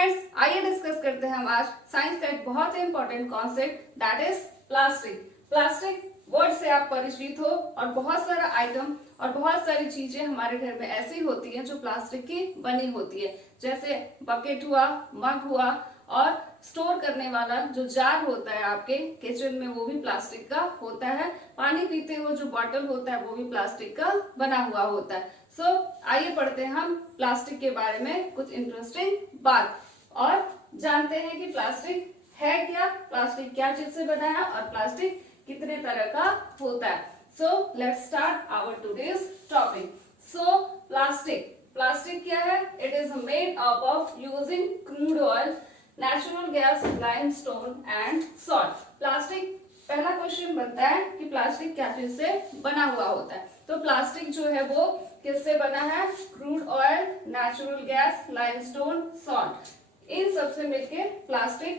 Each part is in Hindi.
फ्रेंड्स, आइए डिस्कस करते हैं हम आज साइंस का एक बहुत ही important concept that is plastic. Plastic word से आप परिचित हो और बहुत सारा आइटम और बहुत सारी चीजें हमारे घर में ऐसी होती हैं जो प्लास्टिक की बनी होती है, जैसे बकेट हुआ, मग हुआ और स्टोर करने वाला जो जार होता है आपके किचन में वो भी प्लास्टिक का होता है। पानी पीते हुए जो बॉटल होता है वो भी प्लास्टिक का बना हुआ होता है। सो आइए पढ़ते हैं हम प्लास्टिक के बारे में कुछ इंटरेस्टिंग बात और जानते हैं कि प्लास्टिक है क्या, प्लास्टिक क्या चीज से बना है और प्लास्टिक कितने तरह का होता है। So let's start our today's topic. So plastic क्या है? It is made up of using crude oil, natural gas, limestone and salt. Plastic, पहला क्वेश्चन बनता है कि प्लास्टिक क्या चीज से बना हुआ होता है। तो प्लास्टिक जो है वो किससे बना है? Crude oil, natural gas, limestone, salt, इन सबसे मिलके प्लास्टिक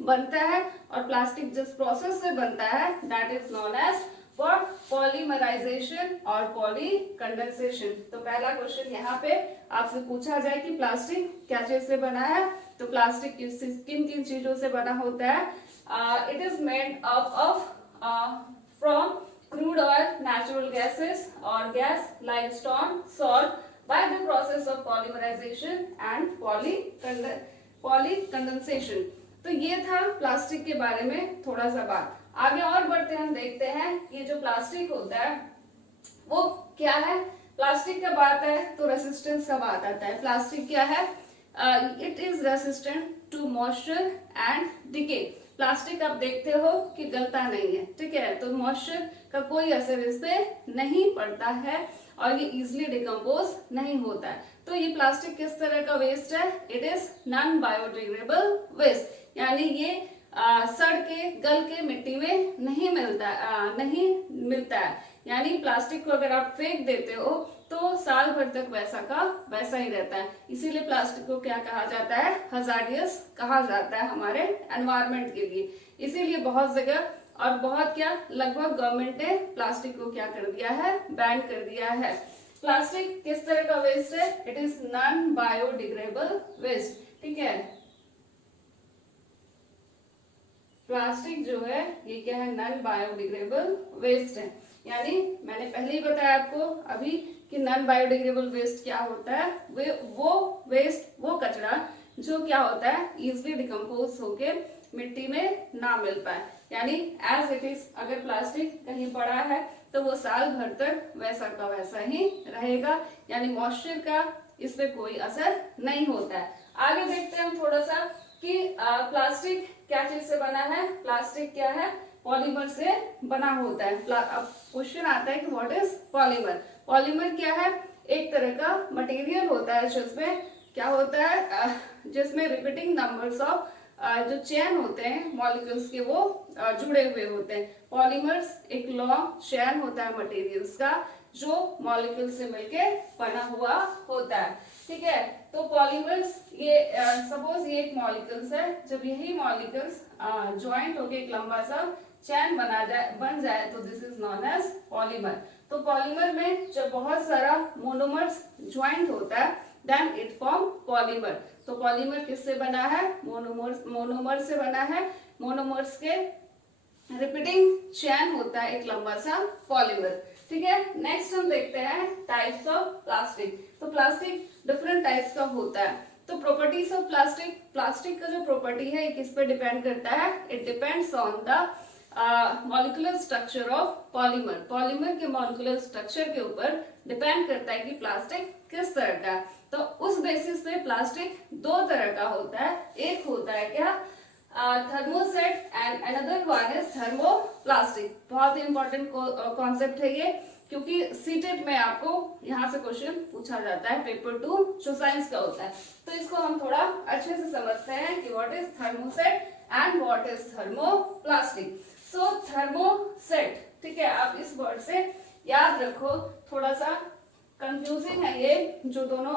बनता है। और प्लास्टिक जिस प्रोसेस से बनता है that is known as for polymerisation और पॉलीकंडेंसेशन। तो पहला क्वेश्चन यहाँ पे आपसे पूछा जाए कि प्लास्टिक क्या चीज से बना है, तो प्लास्टिक किन किन चीजों से बना होता है? It is made up of from crude oil, natural gases or gas, limestone, salt by the process of polymerization and polycondensation। तो ये था प्लास्टिक के बारे में थोड़ा सा बात। आगे और बढ़ते हम देखते हैं ये जो प्लास्टिक होता है वो क्या है। प्लास्टिक का बात है तो रेसिस्टेंस का बात आता है। प्लास्टिक क्या है? It is resistant to moisture and decay. Plastic आप देखते हो कि गलता नहीं है, ठीक है, तो मॉइस्चर का कोई असर इस पे नहीं पड़ता है और ये इजिली डिकम्पोज नहीं होता है। तो ये प्लास्टिक किस तरह का वेस्ट है? It is non biodegradable waste, यानी ये सड़ के गल के मिट्टी में नहीं मिलता है। यानी प्लास्टिक को अगर आप फेंक देते हो तो साल भर तक वैसा का वैसा ही रहता है। इसीलिए प्लास्टिक को क्या कहा जाता है? हजार्डियस कहा जाता है हमारे एनवायरमेंट के लिए। इसीलिए बहुत जगह और बहुत क्या लगभग गवर्नमेंट ने प्लास्टिक को क्या कर दिया है? बैन कर दिया है। प्लास्टिक किस तरह का वेस्ट है? It is non biodegradable waste, ठीक है। प्लास्टिक जो है ये क्या है? नॉन बायोडिग्रेडेबल वेस्ट है। यानी मैंने पहले ही बताया आपको अभी कि नॉन बायोडिग्रेडेबल वेस्ट क्या होता है? वो कचरा जो क्या होता है? इजिली डिकम्पोज होके मिट्टी में ना मिल पाए, यानी एज इट इज अगर प्लास्टिक कहीं पड़ा है तो वो साल भर तक वैसा का वैसा ही रहेगा, यानी मॉइस्चर का इस पे कोई असर नहीं होता है। आगे देखते हैं हम थोड़ा सा कि प्लास्टिक क्या चीज से बना है। प्लास्टिक क्या है? पॉलीमर से बना होता है। अब क्वेश्चन आता है कि व्हाट इज पॉलीमर। पॉलीमर क्या है? एक तरह का मटेरियल होता है जिसमें क्या होता है? जिसमें रिपीटिंग नंबर्स ऑफ जो चेन होते हैं मॉलिक्यूल्स के वो जुड़े हुए होते हैं। पॉलीमर्स एक लॉन्ग चेन होता है मटेरियल्स का जो मॉलिक्यूल से मिलके बना हुआ होता है, ठीक है। तो पॉलीमर्स ये सपोज ये एक मॉलिक्यूल्स है, जब यही मॉलिक्यूल्स ज्वाइंट होके एक लंबा सा चैन बन जाए तो this is known as polymer. तो पॉलीमर में जब बहुत सारा मोनोमर्स ज्वाइंट होता है देन इट फॉर्म पॉलीमर। तो पॉलीमर किससे बना है? मोनोमर से बना है। मोनोमर्स के रिपीटिंग चैन होता है एक लंबा सा पॉलीमर, ठीक है। नेक्स्ट हम देखते हैं टाइप्स ऑफ प्लास्टिक। तो प्लास्टिक डिफरेंट टाइप्स का होता है। तो प्रॉपर्टीज ऑफ प्लास्टिक का जो प्रॉपर्टी है ये किस पे डिपेंड करता है? It depends on the molecular structure of polymer. Polymer के मॉलिक्यूलर स्ट्रक्चर के ऊपर डिपेंड करता है कि प्लास्टिक किस तरह का है। तो उस बेसिस पे प्लास्टिक दो तरह का होता है। एक होता है क्या? Thermoset and another one is thermoplastic. बहुत ही इंपॉर्टेंट कॉन्सेप्ट है ये, क्योंकि सीटेट में आपको यहाँ से क्वेश्चन पूछा जाता है पेपर 2 जो साइंस का होता है। तो इसको हम थोड़ा अच्छे से समझते हैं कि what is thermoset and what is thermoplastic. So thermoset, ठीक है, आप इस वर्ड से याद रखो, थोड़ा सा कंफ्यूजिंग है ये जो दोनों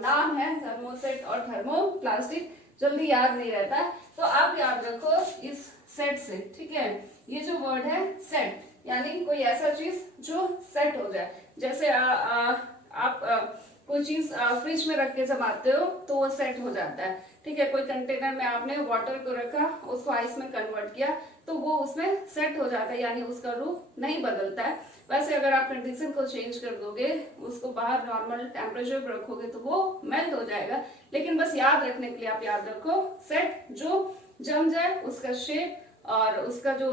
नाम है थर्मोसेट और थर्मोप्लास्टिक, जल्दी याद नहीं रहता। तो आप याद रखो इस सेट से, ठीक है। ये जो वर्ड है सेट, यानी कोई ऐसा चीज जो सेट हो जाए। जैसे आप कोई चीज फ्रिज में रख के जमाते हो तो वो सेट हो जाता है। ठीक है, कोई कंटेनर में आपने वाटर को रखा, उसको आइस में कन्वर्ट किया तो वो उसमें सेट हो जाता है, यानी उसका रूप नहीं बदलता है। वैसे अगर आप कंडीशन को चेंज कर दोगे, उसको बाहर नॉर्मल टेम्परेचर पर रखोगे तो वो मेल्ट हो जाएगा। लेकिन बस याद रखने के लिए आप याद रखो, सेट जो जम जाए उसका शेप और उसका जो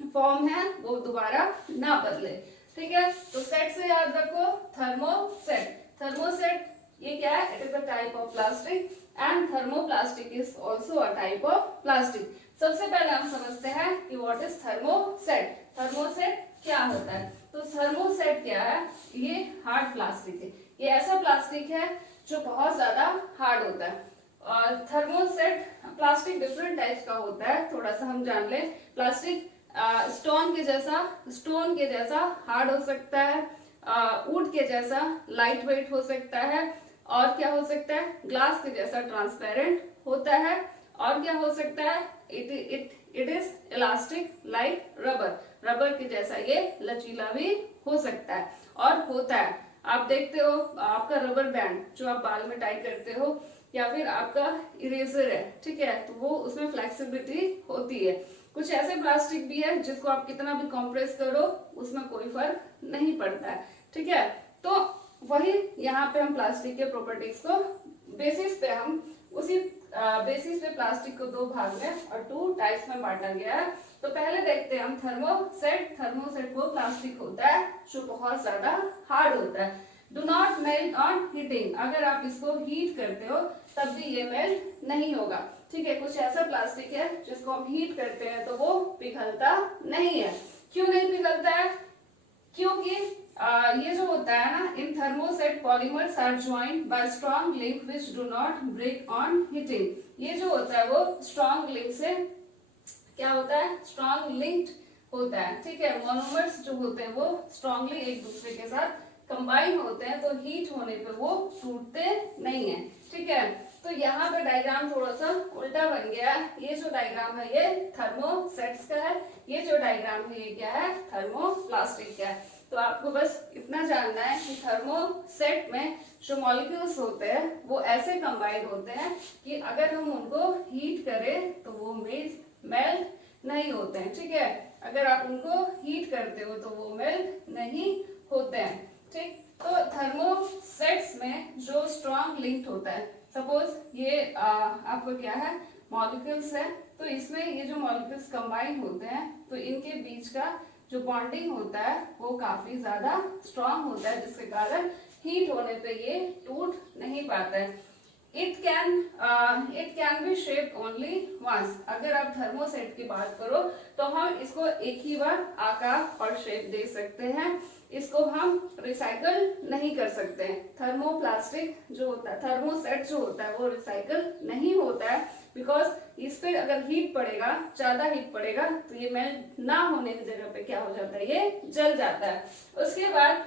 फॉर्म है वो दोबारा ना बदले। ठीक है, तो सेट से याद रखो थर्मोसेट। थर्मोसेट ये क्या है? It is a type of plastic and thermoplastic is also a type of plastic. सबसे पहले हम समझते हैं कि व्हाट इज थर्मोसेट। थर्मोसेट क्या होता है? तो थर्मोसेट क्या है? ये हार्ड प्लास्टिक है। ये ऐसा प्लास्टिक है जो बहुत ज्यादा हार्ड होता है। और थर्मोसेट प्लास्टिक डिफरेंट टाइप्स का होता है, थोड़ा सा हम जान लें। प्लास्टिक स्टोन के जैसा हार्ड हो सकता है, वुड के जैसा लाइट वेट हो सकता है, और क्या हो सकता है? ग्लास के जैसा ट्रांसपेरेंट होता है, और क्या हो सकता है? It is elastic like rubber. Rubber के जैसा ये लचीला भी हो सकता है और होता है। आप देखते हो आपका रबर बैंड जो आप बाल में टाई करते हो, या फिर आपका इरेजर है, ठीक है, तो वो उसमें फ्लेक्सिबिलिटी होती है। कुछ ऐसे प्लास्टिक भी है जिसको आप कितना भी कंप्रेस करो उसमें कोई फर्क नहीं पड़ता है। ठीक है, तो वही यहाँ पे हम प्लास्टिक के प्रॉपर्टीज को बेसिस पे हम उसी बेसिस पे प्लास्टिक को दो भाग में और टू टाइप्स में बांटा गया है। तो पहले देखते हैं हम थर्मोसेट। थर्मोसेट वो प्लास्टिक होता है जो बहुत ज्यादा हार्ड होता है। Do not melt on heating. अगर आप इसको हीट करते हो तब भी ये मेल्ट नहीं होगा। ठीक है, कुछ ऐसा प्लास्टिक है जिसको हम हीट करते हैं तो वो पिघलता नहीं है। क्यों नहीं पिघलता है? क्योंकि ये जो होता है ना, इन thermoset polymers are joint by strong link which do not break on heating. ये जो होता है वो स्ट्रॉन्ग लिंक से क्या होता है? स्ट्रॉन्ग लिंक्ड होता है। ठीक है, मोनोमर्स जो होते हैं वो स्ट्रॉन्गली एक दूसरे के साथ कंबाइन होते हैं, तो हीट होने पे वो टूटते नहीं है। ठीक है, तो यहाँ पे डायग्राम थोड़ा सा उल्टा बन गया। ये जो डायग्राम है ये थर्मोसेट्स का है, ये जो डायग्राम है ये क्या है? थर्मोप्लास्टिक का है। तो आपको बस इतना जानना है कि थर्मोसेट में जो मॉलिक्यूल्स होते हैं वो ऐसे कंबाइन होते हैं कि अगर हम उनको हीट करें तो वो मेल्ट नहीं होते हैं। ठीक है, अगर आप उनको हीट करते हो तो वो मेल्ट नहीं होते हैं। ठीक, तो थर्मोसेट्स में जो स्ट्रॉन्ग लिंक्ड होता है, सपोज ये आपको क्या है? मॉलिक्यूल्स है, तो इसमें ये जो मॉलिक्यूल्स कंबाइन होते हैं तो इनके बीच का जो बॉन्डिंग होता है वो काफी ज्यादा स्ट्रॉन्ग होता है, जिसके कारण हीट होने पे ये टूट नहीं पाता है। It can be shaped only once. अगर आप थर्मोसेट की बात करो तो हम इसको एक ही बार आकार और शेप दे सकते हैं, इसको हम रिसाइकल नहीं कर सकते हैं। थर्मोप्लास्टिक जो होता है, थर्मोसेट जो होता है वो रिसाइकल नहीं होता है, बिकॉज इस पे अगर हीट पड़ेगा, ज्यादा हीट पड़ेगा तो ये मेल्ट ना होने की जगह पे क्या हो जाता है? ये जल जाता है। उसके बाद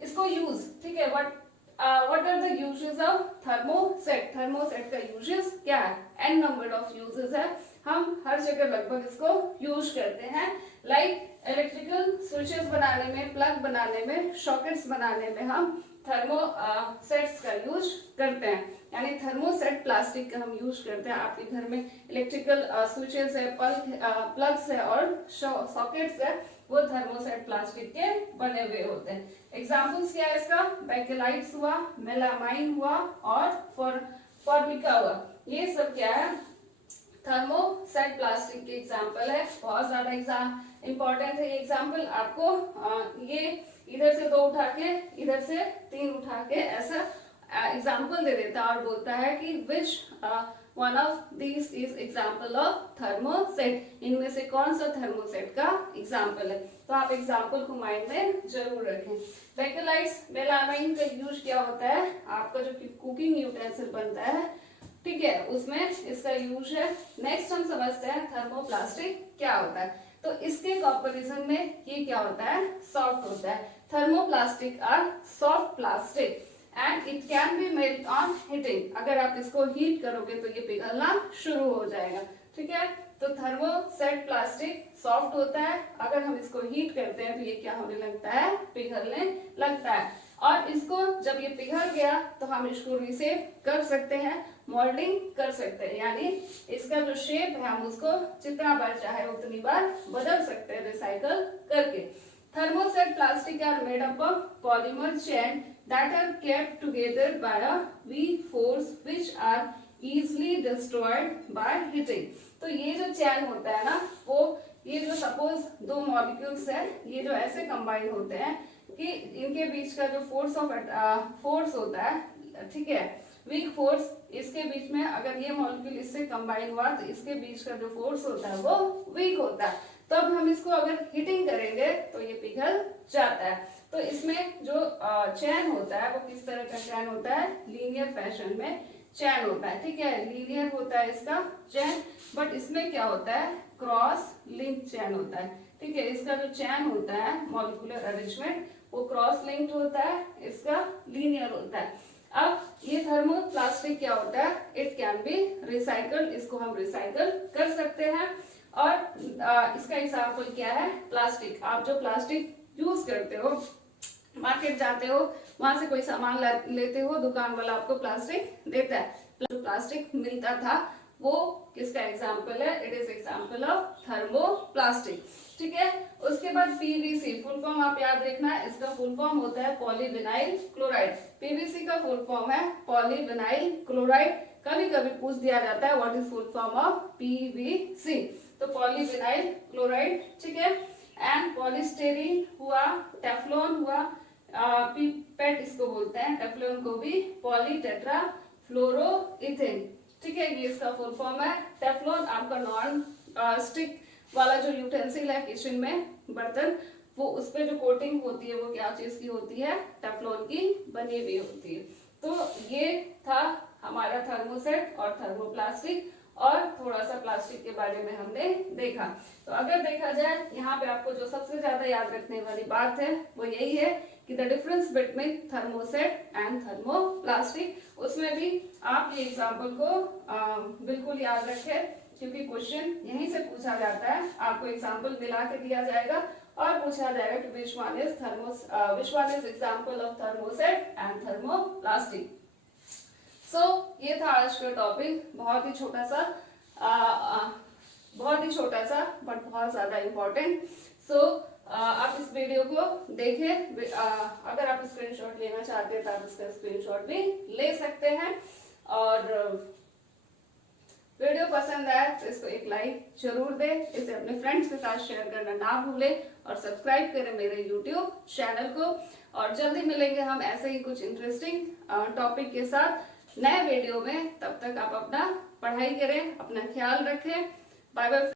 इसको यूज, ठीक है, what are the uses of thermoset? Thermoset का यूजेस क्या है? n नंबर ऑफ यूजेस है, हम हर जगह लगभग इसको यूज करते हैं। लाइक इलेक्ट्रिकल स्विचेस बनाने में, प्लग बनाने में, सॉकेट्स बनाने में हम थर्मोसेट्स का यूज करते हैं, यानी थर्मोसेट प्लास्टिक का हम यूज करते हैं। आपके घर में इलेक्ट्रिकल स्विचेस है, प्लग्स है और सॉकेट्स है, वो थर्मोसेट प्लास्टिक के बने हुए होते हैं। एग्जाम्पल्स क्या है इसका? बैकेलाइट्स हुआ, मेलामाइन हुआ और फॉर्मिका हुआ। ये सब क्या है? थर्मोसेट प्लास्टिक के एग्जाम्पल है। बहुत ज्यादा इंपॉर्टेंट है ये एग्जाम्पल। आपको ये इधर से 2 उठा के, इधर से 3 उठा के ऐसा एग्जाम्पल दे देता है और बोलता है कि which one of this is example of thermoset. इनमें से कौन सा थर्मोसेट का एग्जाम्पल है? तो आप एग्जाम्पल को माइंड में जरूर रखें। बैकेलाइट्स, मेलामाइन का यूज क्या होता है? आपका जो कुकिंग यूटेंसिल बनता है, ठीक है, उसमें इसका यूज है। नेक्स्ट हम समझते हैं थर्मोप्लास्टिक क्या होता है। तो इसके कंपैरिजन में ये क्या होता है? सॉफ्ट होता है। Thermoplastic are soft plastic and it can be melt on heating. अगर आप इसको हीट करोगे तो ये पिघलना शुरू हो जाएगा। ठीक है, तो थर्मोसेट प्लास्टिक सॉफ्ट होता है, अगर हम इसको हीट करते हैं तो ये क्या होने लगता है? पिघलने लगता है। और इसको जब ये पिघल गया तो हम इसको रीसेप कर सकते हैं, मोल्डिंग कर सकते हैं, यानी इसका जो शेप है हम उसको जितना बार चाहे उतनी बार बदल सकते हैं रिसाइकल करके। Thermoset plastic are made up of polymer chain that are kept together by a weak force which are easily destroyed by heating। तो ये जो चैन होता है ना, वो ये जो सपोज दो मॉलिक्यूल्स है, ये जो ऐसे कंबाइन होते हैं कि इनके बीच का जो फोर्स होता है, ठीक है, वीक फोर्स, इसके बीच में अगर ये मॉलिक्यूल इससे कंबाइन हुआ तो इसके बीच का जो फोर्स होता है वो वीक होता है। तो अब हम इसको अगर हीटिंग करेंगे तो ये पिघल जाता है। तो इसमें जो चैन होता है वो किस तरह का चैन होता है, लीनियर फैशन में चैन होता है, ठीक है, लीनियर होता है इसका चैन, बट इसमें क्या होता है, क्रॉस लिंक चैन होता है, ठीक है। इसका जो चैन होता है मॉलिक्यूलर अरेंजमेंट वो क्रॉस लिंक्ड होता है, इसका लीनियर होता है। अब ये थर्मोप्लास्टिक क्या होता है, इट कैन बी रिसाइकल्ड, इसको हम रिसाइकल कर सकते हैं। और इसका एग्जाम्पल क्या है, प्लास्टिक। आप जो प्लास्टिक यूज करते हो, मार्केट जाते हो, वहां से कोई सामान लेते हो, दुकान वाला आपको प्लास्टिक देता है, जो प्लास्टिक मिलता था वो किसका एग्जाम्पल है, it is example of thermoplastic, ठीक है। उसके बाद पीवीसी, फुल फॉर्म आप याद रखना, इसका फुल फॉर्म होता है पॉलीविनाइल क्लोराइड। पीवीसी का फुल फॉर्म है पॉलीविनाइल क्लोराइड। कभी कभी पूछ दिया जाता है what is full form of PVC, तो पॉलीविनाइल क्लोराइड, ठीक है। एंड पॉलीस्टेरीन हुआ, टेफ्लॉन हुआ, पीपेट इसको बोलते हैं, टेफ्लॉन को भी पॉलीटेट्रा फ्लोरोइथेन, ठीक है, ये इसका फुल फॉर्म है। टेफ्लॉन आपका नॉन स्टिक वाला जो यूटेंसिल है किचन में, बर्तन, वो उस पे जो कोटिंग होती है वो क्या चीज की होती है, टेफ्लॉन की बनी हुई होती है। तो ये था हमारा थर्मोसेट और थर्मोप्लास्टिक, और थोड़ा सा प्लास्टिक के बारे में हमने देखा। तो अगर देखा जाए यहाँ पे आपको जो सबसे ज्यादा याद रखने वाली बात है वो यही है कि the difference between thermoset and thermoplastic. उसमें भी आप ये एग्जाम्पल को बिल्कुल याद रखें, क्योंकि क्वेश्चन यहीं से पूछा जाता है, आपको एग्जाम्पल दिला के दिया जाएगा और पूछा जाएगा कि which one is example of thermoset and thermoplastic। ये था आज का टॉपिक, बहुत ही छोटा सा बट बहुत ज्यादा इम्पोर्टेंट। आप इस वीडियो को देखें, अगर आप स्क्रीनशॉट लेना चाहते हैं तो आप इसका स्क्रीनशॉट भी ले सकते हैं, और वीडियो पसंद आए तो इसको एक लाइक जरूर दें, इसे अपने फ्रेंड्स के साथ शेयर करना ना भूलें, और सब्सक्राइब करें मेरे यूट्यूब चैनल को। और जल्दी मिलेंगे हम ऐसे ही कुछ इंटरेस्टिंग टॉपिक के साथ नए वीडियो में। तब तक आप अपना पढ़ाई करें, अपना ख्याल रखें। Bye bye.